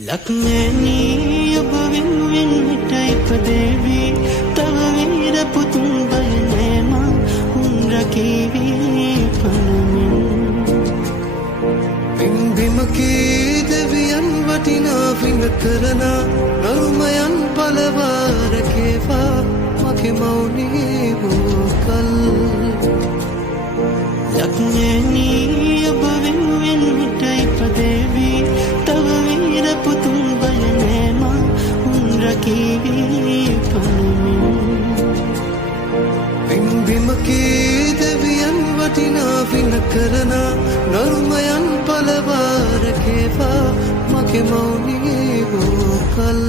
ලක්මෑනී ඔබ වෙනුවෙන් හිටයි පදේවී තව වීර පුතුන් බයනෑම උන් රකීවී පනමින් පින්බිමකී දෙවියන් වටිනා පිඟ කරන නරුමයන් පලවාරකේවා මගේ මෞනී වූකල් ලක්මෑනී ඔබ වෙනුවෙන් හිටයි පදේවී තව වීර පුතුන් බයනෑම උන් රකීවී පනමින් පින්බිමකී දෙවියන් වටිනා පිඟ කරන නරුමයන් පලවාරකේවා මගේ මෞනී වූකල්